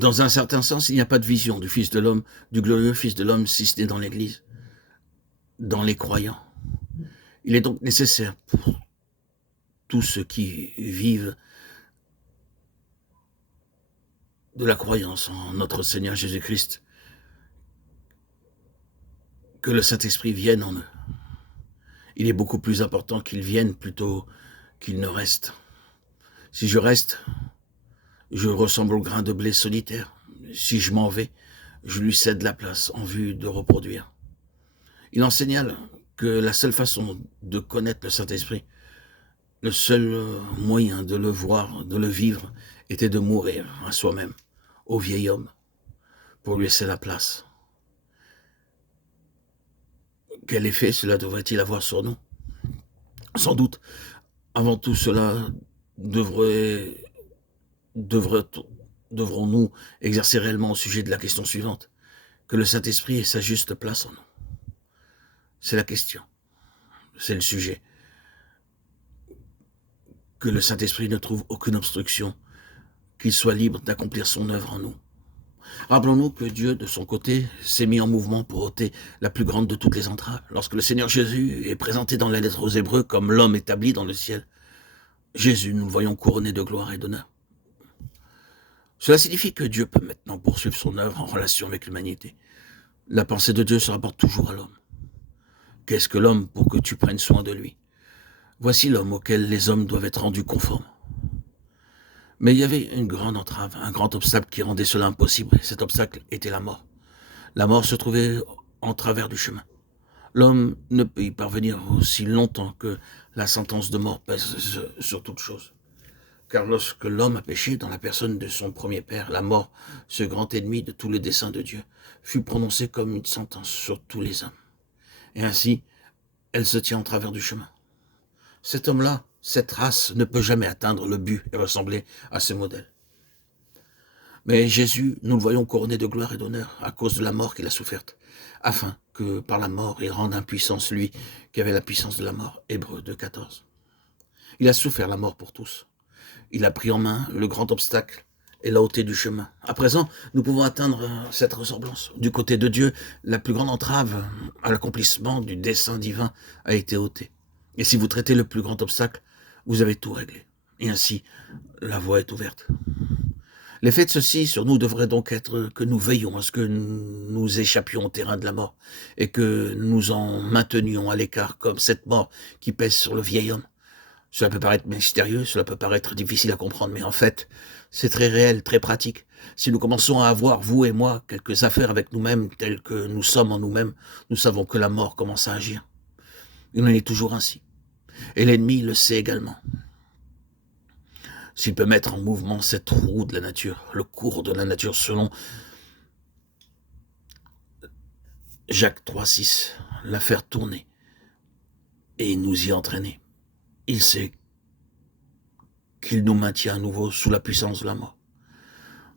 Dans un certain sens, il n'y a pas de vision du Fils de l'homme, du glorieux Fils de l'homme, si ce n'est dans l'Église, dans les croyants. Il est donc nécessaire pour tous ceux qui vivent de la croyance en notre Seigneur Jésus-Christ, que le Saint-Esprit vienne en eux. Il est beaucoup plus important qu'il vienne plutôt qu'il ne reste. Si je reste, je ressemble au grain de blé solitaire. Si je m'en vais, je lui cède la place en vue de reproduire. Il en signale que la seule façon de connaître le Saint-Esprit, le seul moyen de le voir, de le vivre, était de mourir à soi-même, au vieil homme, pour lui laisser la place. Quel effet cela devrait-il avoir sur nous? Sans doute, avant tout cela, devrons-nous exercer réellement au sujet de la question suivante, que le Saint-Esprit ait sa juste place en nous. C'est la question, c'est le sujet. Que le Saint-Esprit ne trouve aucune obstruction, qu'il soit libre d'accomplir son œuvre en nous. Rappelons-nous que Dieu, de son côté, s'est mis en mouvement pour ôter la plus grande de toutes les entraves. Lorsque le Seigneur Jésus est présenté dans la lettre aux Hébreux comme l'homme établi dans le ciel, Jésus, nous le voyons couronné de gloire et d'honneur. Cela signifie que Dieu peut maintenant poursuivre son œuvre en relation avec l'humanité. La pensée de Dieu se rapporte toujours à l'homme. Qu'est-ce que l'homme pour que tu prennes soin de lui? Voici l'homme auquel les hommes doivent être rendus conformes. Mais il y avait une grande entrave, un grand obstacle qui rendait cela impossible. Cet obstacle était la mort. La mort se trouvait en travers du chemin. L'homme ne peut y parvenir aussi longtemps que la sentence de mort pèse sur toute chose. Car lorsque l'homme a péché dans la personne de son premier père, la mort, ce grand ennemi de tous les desseins de Dieu, fut prononcée comme une sentence sur tous les hommes. Et ainsi, elle se tient en travers du chemin. Cet homme-là, cette race, ne peut jamais atteindre le but et ressembler à ce modèle. Mais Jésus, nous le voyons couronné de gloire et d'honneur à cause de la mort qu'il a soufferte, afin que par la mort, il rende impuissance lui qui avait la puissance de la mort. Hébreux 2,14. Il a souffert la mort pour tous. Il a pris en main le grand obstacle et l'a ôté du chemin. À présent, nous pouvons atteindre cette ressemblance. Du côté de Dieu, la plus grande entrave à l'accomplissement du dessein divin a été ôtée. Et si vous traitez le plus grand obstacle, vous avez tout réglé. Et ainsi, la voie est ouverte. L'effet de ceci sur nous devrait donc être que nous veillons à ce que nous échappions au terrain de la mort et que nous en maintenions à l'écart comme cette mort qui pèse sur le vieil homme. Cela peut paraître mystérieux, cela peut paraître difficile à comprendre, mais en fait, c'est très réel, très pratique. Si nous commençons à avoir, vous et moi, quelques affaires avec nous-mêmes telles que nous sommes en nous-mêmes, nous savons que la mort commence à agir. Il en est toujours ainsi. Et l'ennemi le sait également. S'il peut mettre en mouvement cette roue de la nature, le cours de la nature selon Jacques 3,6, la faire tourner et nous y entraîner, il sait qu'il nous maintient à nouveau sous la puissance de la mort.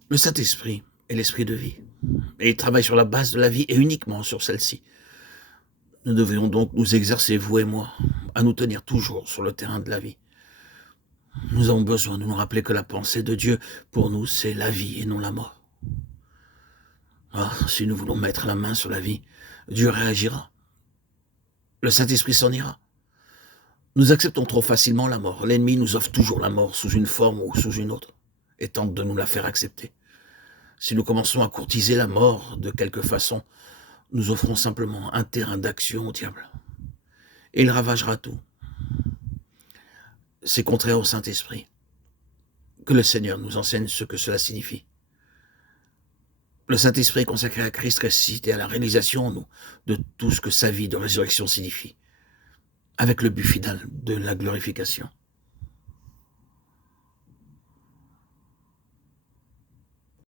Le Saint-Esprit est l'esprit de vie, et il travaille sur la base de la vie et uniquement sur celle-ci. Nous devions donc nous exercer, vous et moi, à nous tenir toujours sur le terrain de la vie. Nous avons besoin de nous rappeler que la pensée de Dieu, pour nous, c'est la vie et non la mort. Ah, si nous voulons mettre la main sur la vie, Dieu réagira. Le Saint-Esprit s'en ira. Nous acceptons trop facilement la mort. L'ennemi nous offre toujours la mort sous une forme ou sous une autre, et tente de nous la faire accepter. Si nous commençons à courtiser la mort de quelque façon, nous offrons simplement un terrain d'action au diable. Et il ravagera tout. C'est contraire au Saint-Esprit. Que le Seigneur nous enseigne ce que cela signifie. Le Saint-Esprit est consacré à Christ ressuscité, à la réalisation en nous de tout ce que sa vie de résurrection signifie, avec le but final de la glorification.